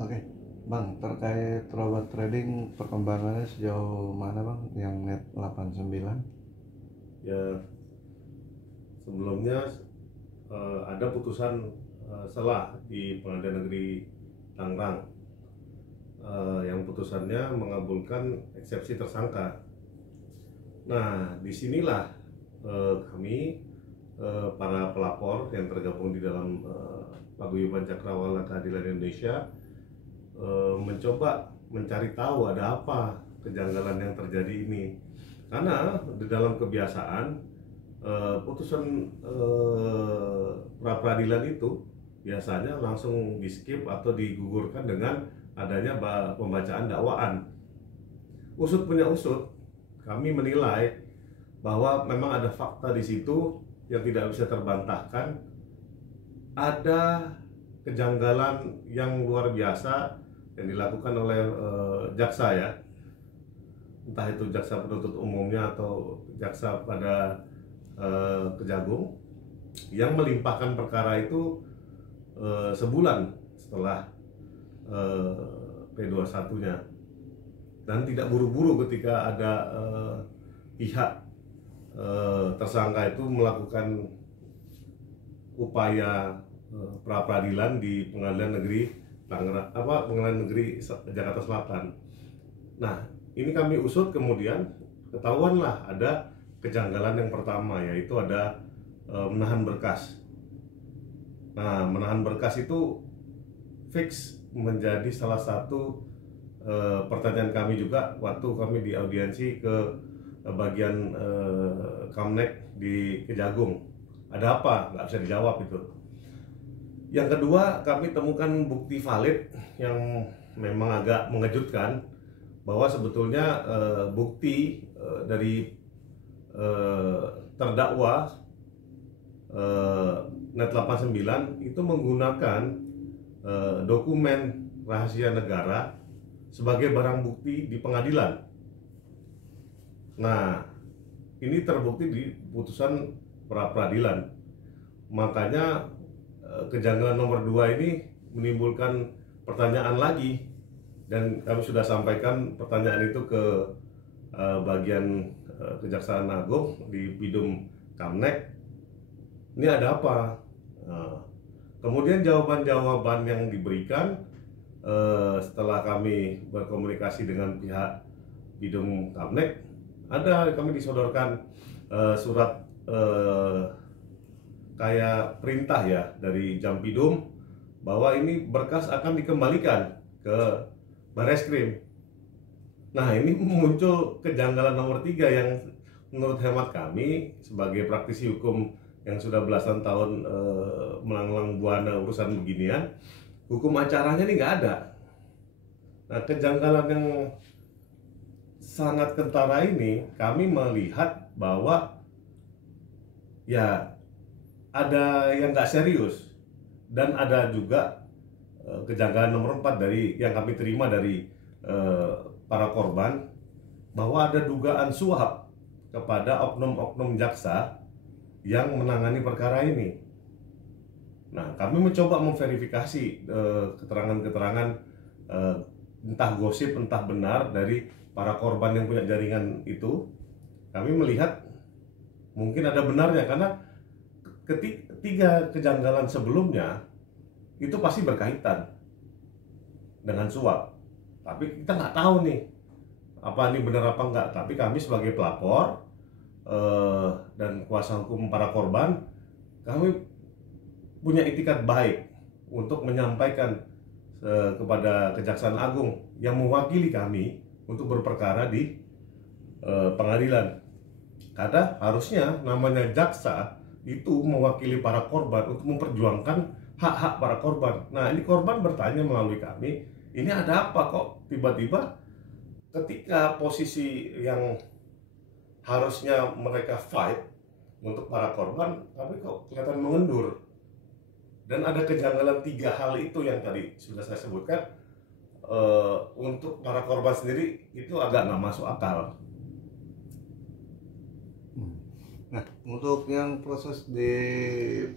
Oke, Bang, terkait robot trading perkembangannya sejauh mana Bang yang net 89? Ya, sebelumnya ada putusan selah di Pengadilan Negeri Tangerang yang putusannya mengabulkan eksepsi tersangka. Nah, disinilah kami para pelapor yang tergabung di dalam Paguyuban Cakrawala Keadilan Indonesia mencoba mencari tahu ada apa kejanggalan yang terjadi ini. Karena di dalam kebiasaan putusan pra peradilan itu biasanya langsung di skip atau digugurkan dengan adanya pembacaan dakwaan. Usut punya usut, kami menilai bahwa memang ada fakta di situ yang tidak bisa terbantahkan. Ada kejanggalan yang luar biasa yang dilakukan oleh jaksa ya, entah itu jaksa penuntut umumnya atau jaksa pada Kejagung, yang melimpahkan perkara itu sebulan setelah P21-nya, dan tidak buru-buru ketika ada pihak tersangka itu melakukan upaya pra peradilan di Pengadilan Negeri Pengadilan Negeri Jakarta Selatan. Nah, ini kami usut, kemudian ketahuanlah ada kejanggalan yang pertama, yaitu ada menahan berkas. Nah, menahan berkas itu fix menjadi salah satu pertanyaan kami juga waktu kami di audiensi ke bagian Kamnek di Kejagung. Ada apa? Nggak bisa dijawab itu. Yang kedua, kami temukan bukti valid yang memang agak mengejutkan, bahwa sebetulnya bukti dari terdakwa Net 89 itu menggunakan dokumen rahasia negara sebagai barang bukti di pengadilan. Nah, ini terbukti di putusan pra peradilan. Makanya kejanggalan nomor 2 ini menimbulkan pertanyaan lagi, dan kami sudah sampaikan pertanyaan itu ke bagian Kejaksaan Agung di Bidum Kamnek. Ini ada apa? Kemudian jawaban-jawaban yang diberikan setelah kami berkomunikasi dengan pihak Bidum Kamnek, ada kami disodorkan surat kayak perintah ya dari Jampidum bahwa ini berkas akan dikembalikan ke Bareskrim. Nah, ini muncul kejanggalan nomor 3 yang menurut hemat kami sebagai praktisi hukum yang sudah belasan tahun melanglang buana urusan beginian, hukum acaranya ini nggak ada. Nah, kejanggalan yang sangat kentara ini kami melihat bahwa ya ada yang nggak serius, dan ada juga kejanggalan nomor 4 dari yang kami terima dari para korban, bahwa ada dugaan suap kepada oknum-oknum jaksa yang menangani perkara ini. Nah, kami mencoba memverifikasi keterangan-keterangan entah gosip entah benar dari para korban yang punya jaringan itu. Kami melihat mungkin ada benarnya, karena ketiga kejanggalan sebelumnya itu pasti berkaitan dengan suap. Tapi kita nggak tahu nih apa ini benar apa enggak. Tapi kami sebagai pelapor dan kuasa hukum para korban, kami punya itikat baik untuk menyampaikan kepada Kejaksaan Agung yang mewakili kami untuk berperkara di pengadilan. Karena harusnya namanya jaksa itu mewakili para korban untuk memperjuangkan hak-hak para korban. Nah, ini korban bertanya melalui kami, ini ada apa kok tiba-tiba ketika posisi yang harusnya mereka fight untuk para korban, tapi kok kelihatan mengendur. Dan ada kejanggalan 3 hal itu yang tadi sudah saya sebutkan. Untuk para korban sendiri itu agak nggak masuk akal. Nah, untuk yang proses di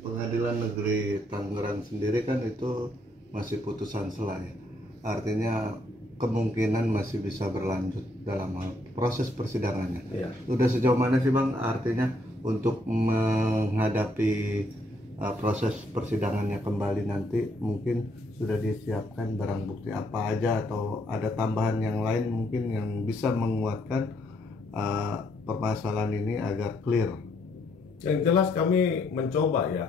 Pengadilan Negeri Tangerang sendiri kan itu masih putusan sela ya. Artinya kemungkinan masih bisa berlanjut dalam hal proses persidangannya. Iya. Udah sejauh mana sih Bang artinya untuk menghadapi proses persidangannya kembali nanti, mungkin sudah disiapkan barang bukti apa aja atau ada tambahan yang lain mungkin yang bisa menguatkan permasalahan ini agar clear. Yang jelas kami mencoba ya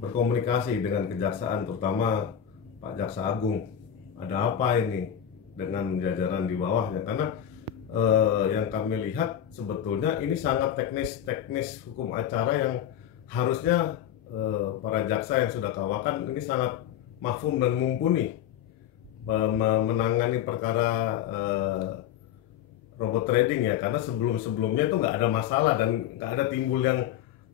berkomunikasi dengan kejaksaan, terutama Pak Jaksa Agung. Ada apa ini dengan jajaran di bawahnya? Karena yang kami lihat sebetulnya ini sangat teknis hukum acara yang harusnya para jaksa yang sudah kawakan ini sangat mafhum dan mumpuni menangani perkara robot trading ya, karena sebelumnya itu nggak ada masalah dan nggak ada timbul yang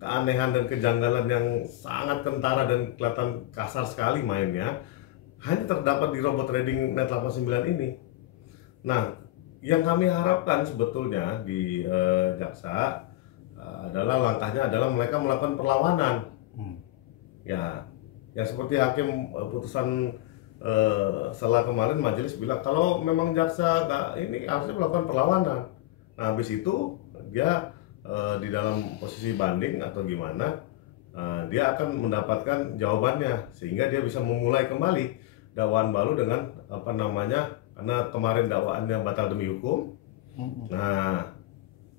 keanehan dan kejanggalan yang sangat kentara dan kelihatan kasar sekali mainnya, hanya terdapat di robot trading Net 89 ini. Nah, yang kami harapkan sebetulnya di jaksa adalah langkahnya adalah mereka melakukan perlawanan. Ya, yang seperti hakim putusan setelah kemarin majelis bilang kalau memang jaksa ini harusnya melakukan perlawanan. Nah, habis itu dia di dalam posisi banding atau gimana, dia akan mendapatkan jawabannya sehingga dia bisa memulai kembali dakwaan baru dengan apa namanya, karena kemarin dakwaannya batal demi hukum. Nah,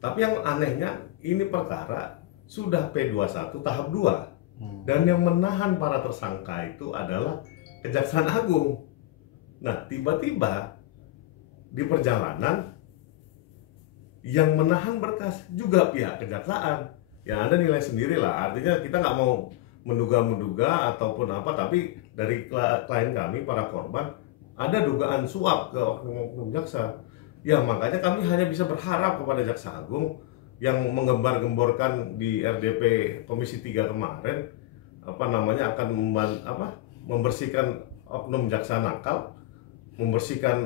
tapi yang anehnya ini perkara sudah P21 tahap 2 dan yang menahan para tersangka itu adalah Kejaksaan Agung. Nah, tiba-tiba di perjalanan yang menahan berkas juga pihak kejaksaan. Ya, Anda nilai sendirilah. Artinya kita nggak mau menduga-menduga ataupun apa, tapi dari klien kami, para korban, ada dugaan suap ke oknum jaksa. Ya, makanya kami hanya bisa berharap kepada Jaksa Agung yang menggembar-gemborkan di RDP Komisi 3 kemarin, apa namanya, akan membersihkan oknum jaksa nakal, membersihkan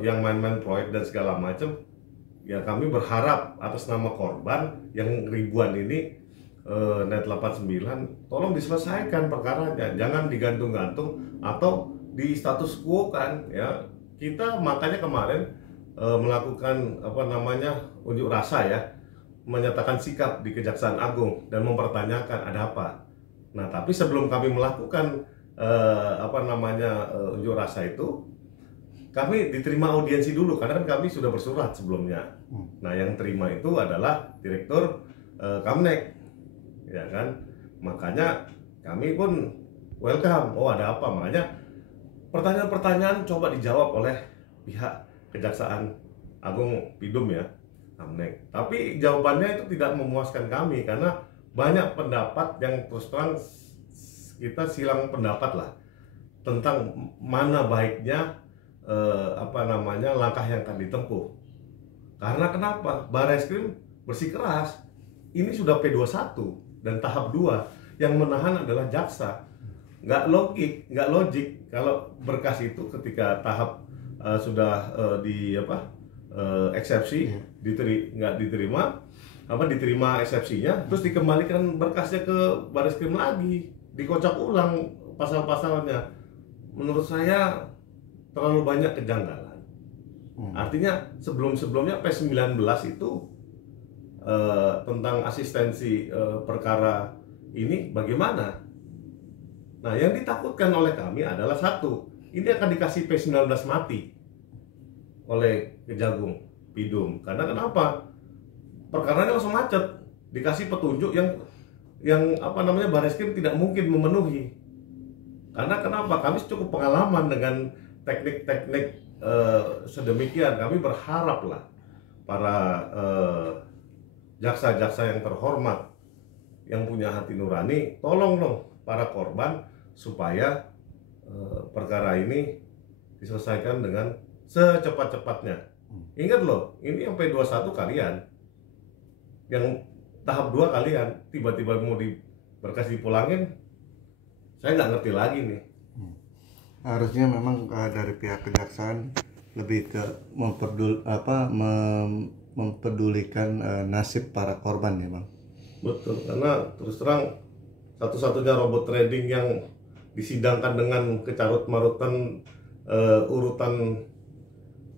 yang main-main proyek dan segala macam. Ya, kami berharap atas nama korban yang ribuan ini, Net 89, tolong diselesaikan perkaranya, jangan digantung-gantung atau di status quo kan ya. Kita makanya kemarin melakukan apa namanya, unjuk rasa ya, menyatakan sikap di Kejaksaan Agung dan mempertanyakan ada apa. Nah, tapi sebelum kami melakukan unjuk rasa itu, kami diterima audiensi dulu karena kan kami sudah bersurat sebelumnya. Nah, yang terima itu adalah Direktur Kamnek, ya kan. Makanya kami pun welcome. Oh, ada apa? Makanya pertanyaan-pertanyaan coba dijawab oleh pihak Kejaksaan Agung Pidum ya, Kamnek. Tapi jawabannya itu tidak memuaskan kami karena banyak pendapat yang terus terang kita silang pendapat lah tentang mana baiknya langkah yang akan ditempuh. Karena kenapa? Barreskrim bersikeras ini sudah P21 dan tahap 2, yang menahan adalah jaksa. Nggak logik kalau berkas itu ketika tahap sudah eksepsi nggak diterima, diterima eksepsinya, terus dikembalikan berkasnya ke Barreskrim lagi, dikocok ulang pasal-pasalnya. Menurut saya terlalu banyak kejanggalan. Artinya sebelumnya P19 itu tentang asistensi perkara ini bagaimana? Nah, yang ditakutkan oleh kami adalah satu, ini akan dikasih P19 mati oleh Kejagung Pidum. Karena kenapa? Perkaranya langsung macet, dikasih petunjuk yang Barreskrim tidak mungkin memenuhi. Karena kenapa? Kami cukup pengalaman dengan teknik-teknik sedemikian. Kami berharaplah para jaksa-jaksa yang terhormat yang punya hati nurani, tolong dong para korban supaya perkara ini diselesaikan dengan secepat-cepatnya. Ingat loh, ini yang P21 kalian, yang tahap 2 kalian, tiba-tiba mau berkas dipulangin, saya nggak ngerti lagi nih. Harusnya memang dari pihak kejaksaan lebih ke mempedulikan nasib para korban ya Bang. Betul, karena terus terang satu-satunya robot trading yang disidangkan dengan kecarut-marutan urutan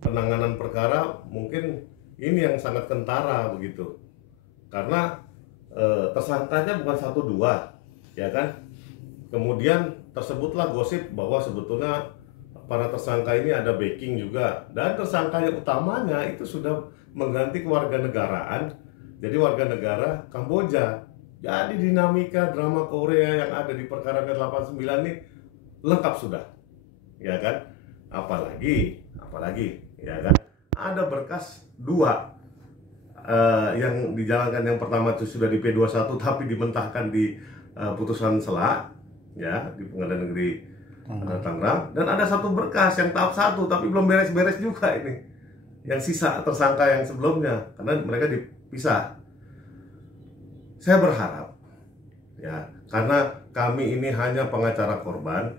penanganan perkara, mungkin ini yang sangat kentara begitu. Karena tersangkanya bukan satu dua, ya kan? Kemudian tersebutlah gosip bahwa sebetulnya para tersangka ini ada backing juga, dan tersangka yang utamanya itu sudah mengganti kewarganegaraan jadi warga negara Kamboja. Jadi dinamika drama Korea yang ada di perkara Net 89 ini lengkap sudah, ya kan? Apalagi, ya kan? Ada berkas dua yang dijalankan. Yang pertama itu sudah di P21 tapi dimentahkan di putusan sela, ya, di Pengadilan Negeri Tangerang. Dan ada satu berkas yang tahap 1 tapi belum beres-beres juga ini, yang sisa tersangka yang sebelumnya, karena mereka dipisah. Saya berharap, ya, karena kami ini hanya pengacara korban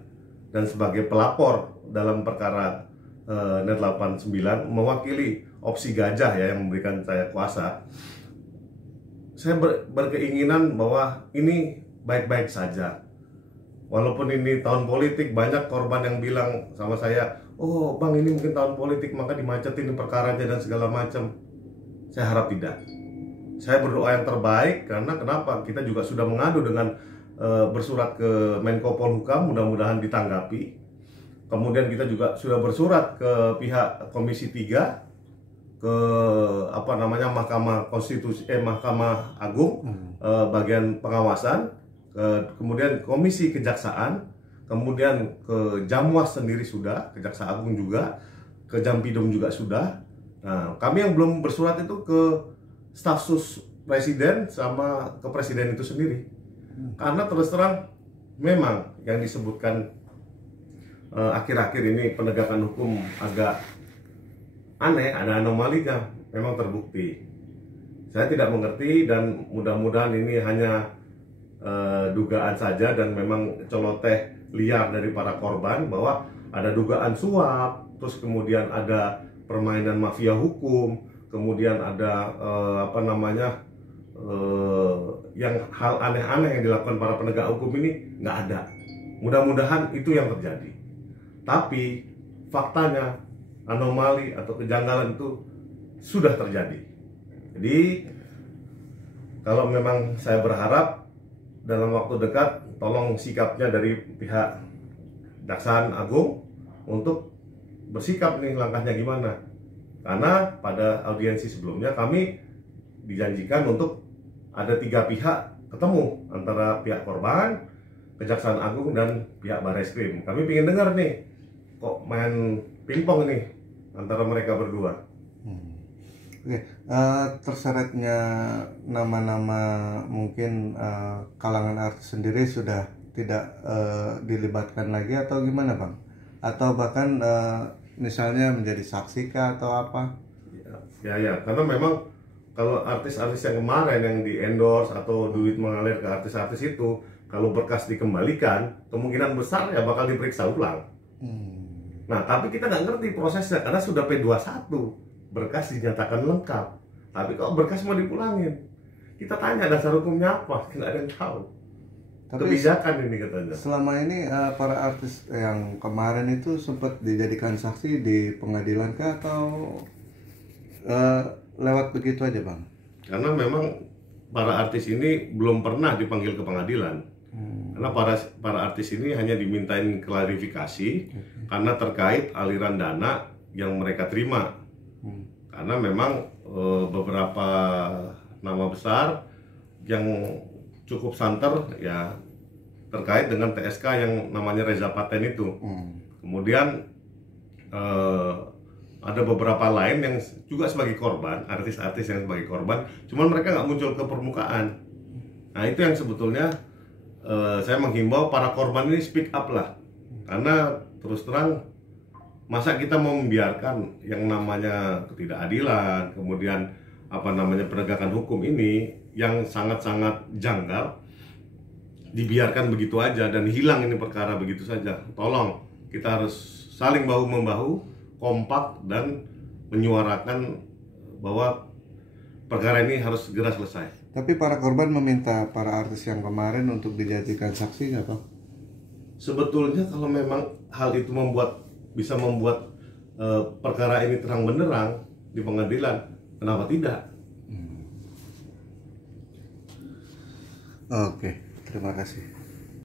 dan sebagai pelapor dalam perkara Net 89 mewakili opsi gajah, ya, yang memberikan saya kuasa. Saya berkeinginan bahwa ini baik-baik saja. Walaupun ini tahun politik, banyak korban yang bilang sama saya, "Oh bang, ini mungkin tahun politik maka dimacetin perkaranya dan segala macam." Saya harap tidak. Saya berdoa yang terbaik, karena kenapa? Kita juga sudah mengadu dengan bersurat ke Menko Polhukam, mudah-mudahan ditanggapi. Kemudian kita juga sudah bersurat ke pihak Komisi 3, ke Mahkamah Konstitusi, Mahkamah Agung, bagian pengawasan, kemudian Komisi Kejaksaan, kemudian ke Jamwas sendiri sudah, Kejaksaan Agung juga, ke Jampidum juga sudah. Nah, kami yang belum bersurat itu ke staf sus presiden sama ke presiden itu sendiri. Karena terus terang memang yang disebutkan akhir-akhir ini penegakan hukum agak aneh, ada anomalinya, memang terbukti. Saya tidak mengerti, dan mudah-mudahan ini hanya dugaan saja dan memang celoteh liar dari para korban, bahwa ada dugaan suap, terus kemudian ada permainan mafia hukum, kemudian ada yang hal aneh-aneh yang dilakukan para penegak hukum ini nggak ada. Mudah-mudahan itu yang terjadi. Tapi faktanya anomali atau kejanggalan itu sudah terjadi. Jadi kalau memang saya berharap dalam waktu dekat, tolong sikapnya dari pihak Kejaksaan Agung untuk bersikap nih, langkahnya gimana. Karena pada audiensi sebelumnya kami dijanjikan untuk ada 3 pihak ketemu, antara pihak korban, Kejaksaan Agung, dan pihak Barreskrim. Kami ingin dengar nih, kok main pingpong nih antara mereka berdua. Oke, terseretnya nama-nama mungkin kalangan artis sendiri sudah tidak dilibatkan lagi atau gimana bang? Atau bahkan misalnya menjadi saksi kah atau apa? Ya, karena memang kalau artis-artis yang kemarin yang di endorse atau duit mengalir ke artis-artis itu, kalau berkas dikembalikan, kemungkinan besar ya bakal diperiksa ulang. Nah, tapi kita nggak ngerti prosesnya, karena sudah P21, berkas dinyatakan lengkap. Tapi kalau berkas mau dipulangin, kita tanya dasar hukumnya apa, nggak ada yang tahu. Tapi kebijakan ini katanya. Selama ini para artis yang kemarin itu sempat dijadikan saksi di pengadilan kah, atau lewat begitu aja bang? Karena memang para artis ini belum pernah dipanggil ke pengadilan. Karena para artis ini hanya dimintain klarifikasi karena terkait aliran dana yang mereka terima. Karena memang beberapa nama besar yang cukup santer, ya, terkait dengan TSK yang namanya Reza Paten itu. Kemudian ada beberapa lain yang juga sebagai korban, artis-artis yang sebagai korban, cuman mereka nggak muncul ke permukaan. Nah, itu yang sebetulnya saya menghimbau para korban ini speak up lah. Karena terus terang, masa kita mau membiarkan yang namanya ketidakadilan, kemudian penegakan hukum ini yang sangat-sangat janggal dibiarkan begitu aja dan hilang ini perkara begitu saja. Tolong, kita harus saling bahu-membahu, kompak, dan menyuarakan bahwa perkara ini harus segera selesai. Tapi para korban meminta para artis yang kemarin untuk dijadikan saksi nggak Pak? Sebetulnya kalau memang hal itu bisa membuat perkara ini terang benderang di pengadilan, kenapa tidak? Oke, terima kasih.